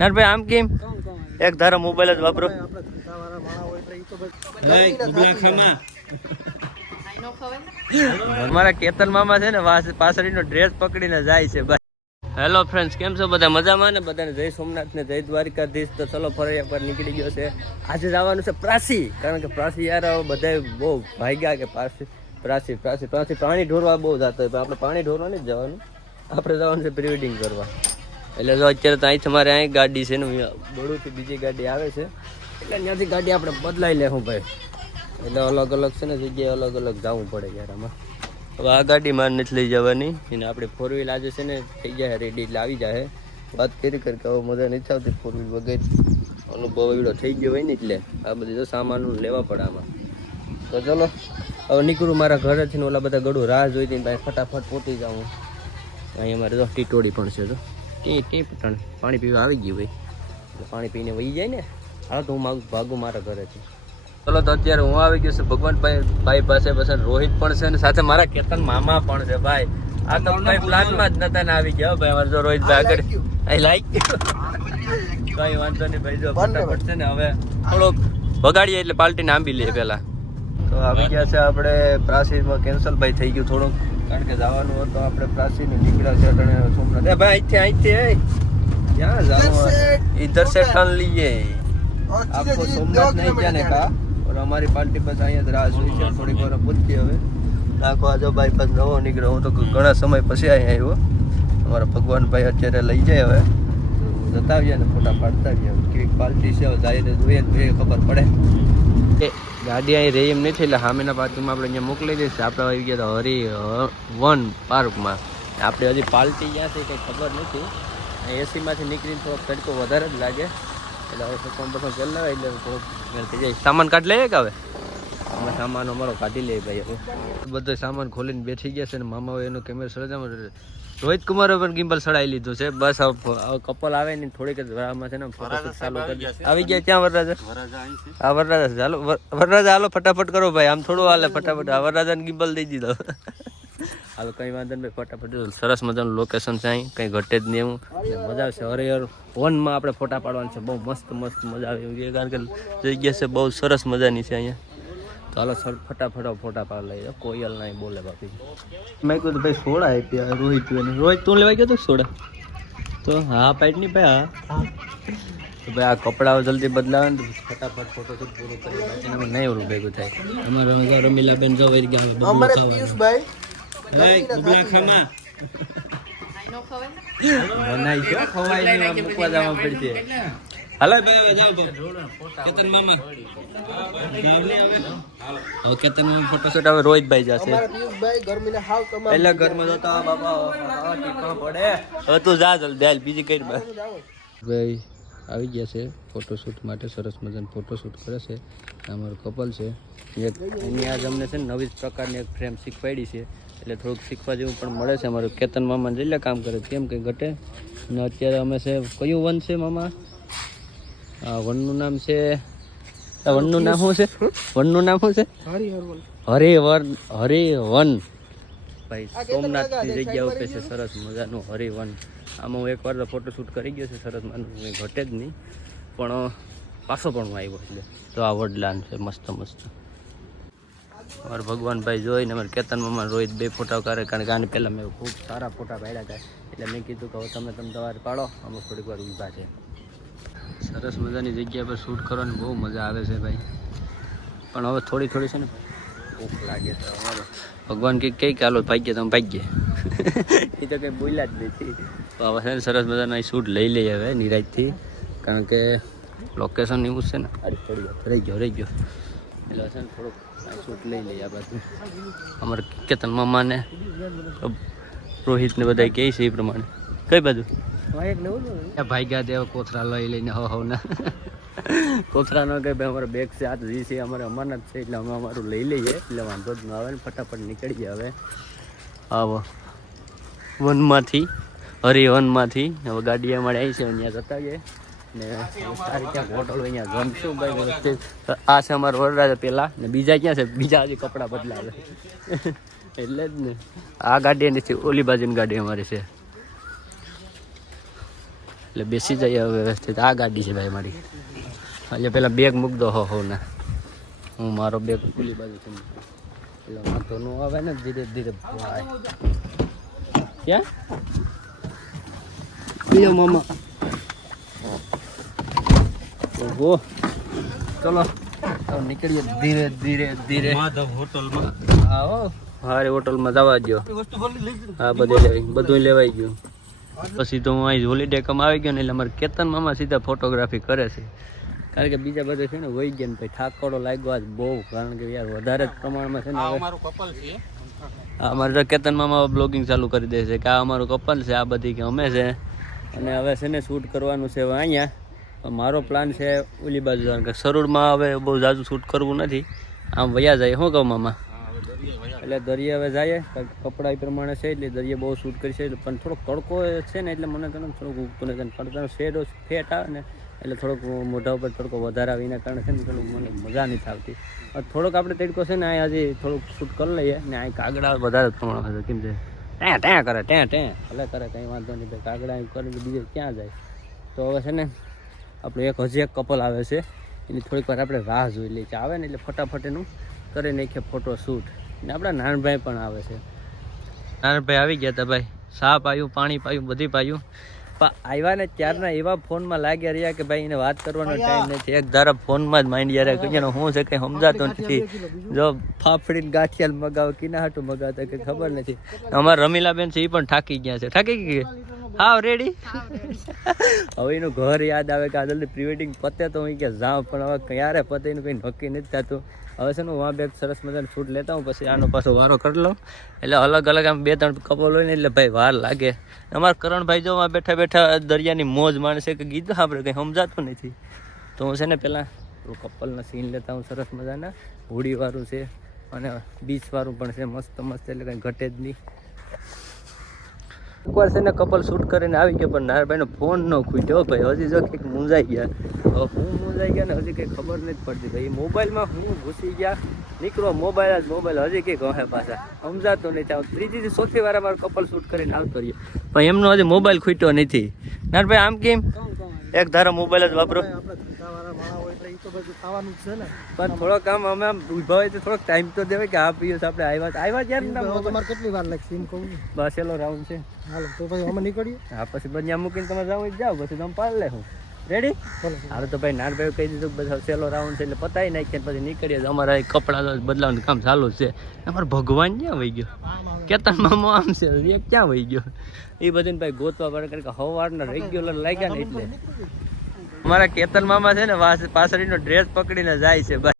નાનભાઈ આમ કેમ? એક ધારા મોબાઈલ જ વાપરો. મારા કેતન મામા છે ને પાછળનો ડ્રેસ પકડીને જાય છે હેલો ફ્રેન્ડ્સ કેમ છો? બધા મજામાં ને? બધાને જય સોમનાથ ને જય દ્વારિકાધીશ. તો ચલો ફરી પર નીકળી ગયો છે. આજે જવાનું છે પ્રાસી. કારણ કે પ્રાસી યાર બધા બહુ ભાગ્યા કે પ્રાસી પ્રાસી પ્રાસી. પ્રાસી પાણી ઢોરવા બહુ જતો હોય આપણે પાણી ઢોરવા નહીં જવાનું. આપણે જવાનું છે પ્રી વેડિંગ કરવા. એટલે જો અત્યારે તો અહીં તમારે અહીં ગાડી છે ને બળુથી બીજી ગાડી આવે છે. એટલે ત્યાંથી ગાડી આપણે બદલાઈ લેવું ભાઈ. એટલે અલગ અલગ છે ને, જગ્યાએ અલગ અલગ જવું પડે યાર આમાં. હવે આ ગાડી માર નથી લઈ જવાની. એને આપણે ફોર વ્હીલ આજે છે ને, થઈ જાય રેડી એટલે આવી જાય વાત કરી કરી કે હવે મજા નથી આવતી ફોર વ્હીલ વગેરે અનુભવ એવડો થઈ ગયો હોય ને એટલે આ બધી જો સામાન લેવા પડે આમાં. તો ચલો, હવે નીકળું મારા ઘરેથી ને ઓલા બધા ગળું રાહ જોઈ ભાઈ ફટાફટ પહોંચી જાઉં. અહીં અમારે તો ટીટોડી પણ છે તો ટી ટી પટણ. પાણી પીવા આવી ગયું ભાઈ. એટલે પાણી પીને વહી જાય ને. હા તો હું માગું ભાગું મારા ઘરેથી ચલો તો અત્યારે હું આવી ગયો છું. ભગવાન ભાઈ ભાઈ પાસે પાસે રોહિત પણ છે અને સાથે મારા કેતન મામા પણ છે ભાઈ. આ તો ભાઈ પ્લાનમાં જ નતા ને આવી ગયા ભાઈ અમારે જો રોહિત ભાઈ આગળ. આઈ લાઈક કઈ વાંધો નહીં ભાઈ જો ફટાફટ છે ને હવે થોડોક બગાડીએ એટલે પાલટીને આંબી લઈએ પેલા તો આવી ગયા છે આપણે. પ્રાચીનમાં કેન્સલ ભાઈ થઈ ગયું થોડુંક. કારણ કે જવાનું હતું આપણે પ્રાચીન નીકળ્યા છે અટણે સોમનાથ એ ભાઈ અહીંથી અહીંથી એ ક્યાં જવાનું ઇધર से टर्न लिए आपको सोमनाथ नहीं जाने का और हमारी पार्टी बस અહીંયા જ રાહ જોઈ છે થોડીક વાર પૂછતી હવે નાખો આજો ભાઈ બસ નવો નીકળ્યો હું તો ઘણા સમય પછી અહીંયા આવ્યો અમારા ભગવાનભાઈ અત્યારે લઈ જાય હવે જતા આવીએ ને ફોટા પાડતા આવીએ કેવી પાલટી છે જઈને જોઈએ જોઈએ, ખબર પડે. કે ગાડી અહીં રહી એમ નથી, એટલે સામેના બાજુમાં આપણે અહીંયા મોકલી દઈશું. આપણે આવી ગયા હતા હરી વન પાર્કમાં. આપણે હજી પાલટી ક્યાં છે, કંઈ ખબર નથી. એસીમાંથી નીકળીને થોડોક તડકો વધારે જ લાગે. એટલે હવે સફામ બફામ કરી લેવાય, એટલે થોડોક થઈ જાય સામાન કાઢ લઈએ કે હવે? અમે સામાન અમારો કાઢી લઈએ ભાઈ, હવે. બધો સામાન ખોલીને બેઠી ગયા છે ને મામા હોય એનો કેમેરો સળજામાં રોહિત કુમારે પણ ગિમ્બલ સડાઈ લીધું છે. બસ કપલ આવે ને થોડીક જ વરામાં છે ને ચાલુ કરી આવી ગયા ક્યાં વરરાજા? હા વરરાજા વર- વરરાજા હાલો ફટાફટ કરો ભાઈ. આમ થોડું હાલે ફટાફટ. આ વરરાજાને ગિમ્બલ દઈ દીધો. હાલો કઈ વાંધો નહીં ફટાફટ. સરસ મજાનું લોકેશન છે અહીં. કંઈ ઘટે જ નહીં એવું. મજા આવશે. હરિહર વનમાં આપણે ફોટા પાડવાના છે. બહુ મસ્ત મસ્ત મજા આવે કારણ કે જગ્યા છે. બહુ સરસ મજાની છે અહીંયા. હાલો સર ફટાફટ ફોટા પાડ લઈએ કોયલ નહીં બોલે બાપી. મેં કીધું ભાઈ સોડા આપ્યા રોહિત રોહિત તું લેવા ગયો તો સોડા? તો હા પાઈટ નહીં ભાઈ હા. તો ભાઈ આ કપડાઓ જલ્દી બદલાવે ને ફટાફટ ફટાફટ ફોટોશૂટ પૂરું કરી બાકી નહીં ઓલું ભેગું થાય. અમારે અમારા રમીલાબેન જો વૈર ગયા અમારે Hey, બબલા ખામા બનાવી ખવાય નહીં મૂકવા જવા પડશે. હાલો ભાઈ જાઓ કેતન મામા. ને હવે કેતન મામા ફોટોશૂટ હવે રોહિતભાઈ જશે. એટલે ઘરમાં જતા બાપા પડે. હવે તું જા જલ્દી હાલ બીજી કઈ ભાઈ આવી ગયા છે ફોટોશૂટ માટે સરસ મજાનું ફોટોશૂટ કરે છે. અમારું કપલ છે. એક એની આજ અમને છે ને નવી જ પ્રકારની એક ફ્રેમ શીખવાડી છે. એટલે થોડુંક શીખવા જેવું પણ મળે છે. અમારું કેતન મામા જઈને કામ કરે છે. કેમ કંઈ ઘટે? અને અત્યારે અમે છે કયું વન છે મામા? વનનું નામ છે વનનું નામ શું છે? વનનું નામ શું છે? હરિવન હરિવન. ભાઈ સોમનાથની જગ્યા ઉપર છે સરસ મજાનું હરિવન. આમાં હું એકવાર તો ફોટોશૂટ કરી ગયો છે સરસ માનું ઘટે જ નહીં. પણ પાછો પણ હું આવ્યો એટલે તો આ વડલાન છે મસ્ત મસ્ત. અમારા ભગવાનભાઈ જોઈને અમારે કેતન મામા રોહિત બે ફોટા કરે કારણ કે આને પહેલાં મેં ખૂબ સારા ફોટા પાડ્યા હતા. એટલે મેં કીધું કે હવે તમે તમે તમારે પાડો અમે થોડીક વાર ઊભા છે. સરસ મજાની જગ્યા પર શૂટ કરવાની બહુ મજા આવે છે ભાઈ. પણ હવે થોડી થોડી છે ને ભૂખ લાગે છે અમારે. ભગવાન કે કઈ ચાલો ભાગ્ય તમે ભાગ્ય. એ તો કંઈ બોલ્યા જ નથી. તો હવે છે ને સરસ મજાના શૂટ લઈ લઈએ હવે નિરાજથી. કારણ કે લોકેશન એવું છે ને. અરે થોડી ગયો રહી ગયો રહી ગયો. એટલે છે ને થોડુંક શૂટ લઈ લઈએ આ અમારે કેતન મામાને રોહિતને બધા કહે છે એ પ્રમાણે. કઈ બાજુ? ભાઈ ગયા દેવ કોથરા લઈ લઈને હવ હો ના. કોથરા ન કઈ ભાઈ અમારા બેગ છે, આ તો જી છે, અમારે અમારનાથ છે, એટલે અમે અમારું લઈ લઈએ. એટલે વાંધો જ ન આવે ને, ફટાફટ નીકળીએ હવે. આવો. વનમાંથી, હરિવનમાંથી. હવે ગાડી અમારે આવી છે, અહીંયા જતા જઈએ ને સારી ક્યાંક હોટલ અહીંયા જમશું ભાઈ. આ છે અમારો વરરાજા પેલા. ને બીજા ક્યાં છે? બીજા હજી કપડાં બદલાવે. એટલે જ ને. આ ગાડી એની છે, ઓલી બાજુની ગાડી અમારી છે. એટલે બેસી જઈએ હવે વ્યવસ્થિત. આ ગાડી છે ભાઈ મારી. એટલે પેલા બેગ મૂકી દો હો હો ને. હું મારો બેગ ખુલ્લી બાજુ છું એટલે વાંધો નો આવે ને ધીરે ધીરે ભાઈ. ક્યાં? બીજો મામા. ઓહો. ચલો નીકળીએ ધીરે ધીરે ધીરે. માધવ હોટલમાં. આવો હારે હોટલમાં જવા દો હા બધે લેવાય બધું લેવાઈ ગયું. પછી તો હું અહીં હોલિડે કમાવી ગયો ને એટલે અમારે કેતન મામા સીધા ફોટોગ્રાફી કરે છે. કારણ કે બીજા બધા છે ને વહી ગયા ને ભાઈ ઠાકોરો લાગ્યો આજ બહુ કારણ કે યાર વધારે જ પ્રમાણમાં છે ને અમારું કપલ છે. અમારે તો કેતન મામા બ્લોગિંગ ચાલુ કરી દે છે કે આ અમારું કપલ છે આ બધી કે અમે છે. અને હવે છે ને શૂટ કરવાનું છે અહીંયા. મારો પ્લાન છે ઓલી બાજુ કારણ કે સરોડમાં હવે બહુ જાજુ શૂટ કરવું નથી. આમ વયા જાય શું કહું મામા? એટલે દરિયા હવે જાય કપડા એ પ્રમાણે છે, એટલે દરિયા બહુ શૂટ કરી છે પણ થોડોક તડકો છે ને, એટલે મને તને થોડુંક ઉગતું નથી પણ તને શેડો ફેટ આવે ને, એટલે થોડોક મોઢા ઉપર તડકો વધારે આવે એના કારણે છે ને, થોડુંક મને મજા નથી આવતી થોડોક આપણે તડકો છે ને અહીં હજી થોડુંક શૂટ કરી લઈએ ને અહીં કાગડા વધારે પ્રમાણ હશે કેમ છે ત્યાં ત્યાં કરે ત્યાં ત્યાં ભલે કરે, કંઈ વાંધો નહીં કાગડા કરીને બીજે ક્યાં જાય? તો હવે છે ને, આપણે એક હજી એક કપલ આવે છે, એની થોડીક વાર આપણે રાહ જોઈ લઈએ. આવે ને, એટલે ફટાફટ એનું કરી નાખીએ ફોટો શૂટ ને આપણા નાનભાઈ પણ આવે છે. નાનભાઈ આવી ગયા હતા ભાઈ. સાપ આવ્યું પાણી પાયું બધી પાયું. પણ આવ્યા ને ત્યારના એવા ફોનમાં લાગ્યા રહ્યા કે ભાઈ એને વાત કરવાનો ટાઈમ નથી. એક ધારા ફોનમાં જ માઇન્ડ યાર કે હું. છે કંઈ સમજાતો નથી. જો ફાફડીને ગાંઠિયાલ મગાવે કિના હાટું મગાવતા કે ખબર નથી. અમારા રમીલાબેન છે એ પણ થાકી ગયા છે. થાકી ગઈ હા રેડી હવે એનું ઘર યાદ આવે કે આ જલ્દી પ્રી વેડિંગ પતે તો હું કે જાઉં પણ હવે ક્યારે પતે એનું કંઈ નક્કી નથી થતું. હવે છે ને હું આ સરસ મજાનું શૂટ લેતા હું પછી આનો પાછો વારો કરી લઉં. એટલે અલગ અલગ આમ બે ત્રણ કપલ હોય ને એટલે ભાઈ વાર લાગે. અમારા કરણભાઈ જો આ બેઠા બેઠા દરિયાની મોજ માણસે કે ગીત આપણે કંઈ સમજાતું નથી. તો હું છે ને પહેલાં કપલના સીન લેતા હું સરસ મજાના. હોડીવાળું છે અને બીચવાળું પણ છે મસ્ત મસ્ત એટલે કંઈ ઘટે જ નહીં. એકવાર છે ને કપલ શૂટ કરીને આવી ગયો પણ નારભાઈનો ફોન ન ખૂટ્યો. ભાઈ હજી જો કંઈક મૂંઝાઈ ગયા. હવે હું મૂંઝાઈ ગયા ને હજી કંઈ ખબર નથી પડતી. ભાઈ મોબાઈલમાં હું ઘૂસી ગયા. નીકળો મોબાઈલ જ મોબાઈલ. હજી કંઈક હવે પાછા. સમજાતો નથી. આવું ત્રીજી ચોથી વાર અમારો કપલ શૂટ કરીને આવતો રહ્યો. પણ એમનો હજી મોબાઈલ ખૂટ્યો નથી. નારભાઈ આમ કેમ? એક ધારો મોબાઈલ જ વાપરો. પણ થોડોક આમ અમે આમ ઊભા હોય તો થોડોક ટાઈમ તો દેવાય કે આ પિયુષ આપણે આવ્યા આવ્યા ત્યારે તમારે કેટલી વાર લાગશે એમ કહું બસ એલો રાઉન્ડ છે. હાલો તો પછી અમે નીકળીએ. હા પછી બન્યા મૂકીને તમે જાઓ જાઓ પછી તમે પાડ લે હું રેડી હાલ તો ભાઈ નાનભાઈ કહી દીધું બધા સેલો રાઉન્ડ છે એટલે પતાવી નાખીએ પછી નીકળીએ. તો અમારા કપડાં બદલાવાનું કામ ચાલુ છે. અમારો ભગવાન ક્યાં વહી ગયો? કેતન મામો આમ છે એ ક્યાં વહી ગયો? એ બધાને ભાઈ ગોતવા પડે કારણ કે સવારના રેગ્યુલર લાગ્યા ને એટલે. અમારા કેતન મામા છે ને પાછળનો ડ્રેસ પકડીને જાય છે.